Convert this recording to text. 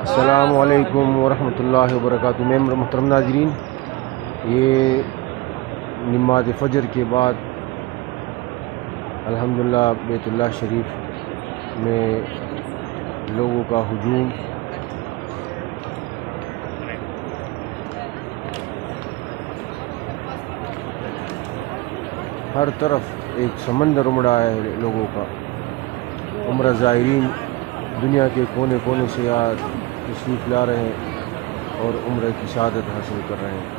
अस्सलामुअलैकुम वरहमतुल्लाहि वबरकातुहू। मोहतरम नाज़रीन, ये नमाज फ़जर के बाद अल्हम्दुलिल्लाह बैतुल्लाह शरीफ में लोगों का हुजूम। हर तरफ एक समंदर उमड़ा है लोगों का। उम्रा ज़ायरीन दुनिया के कोने कोने से आज तशरीफ़ ला रहे हैं और उम्र की शहादत हासिल कर रहे हैं।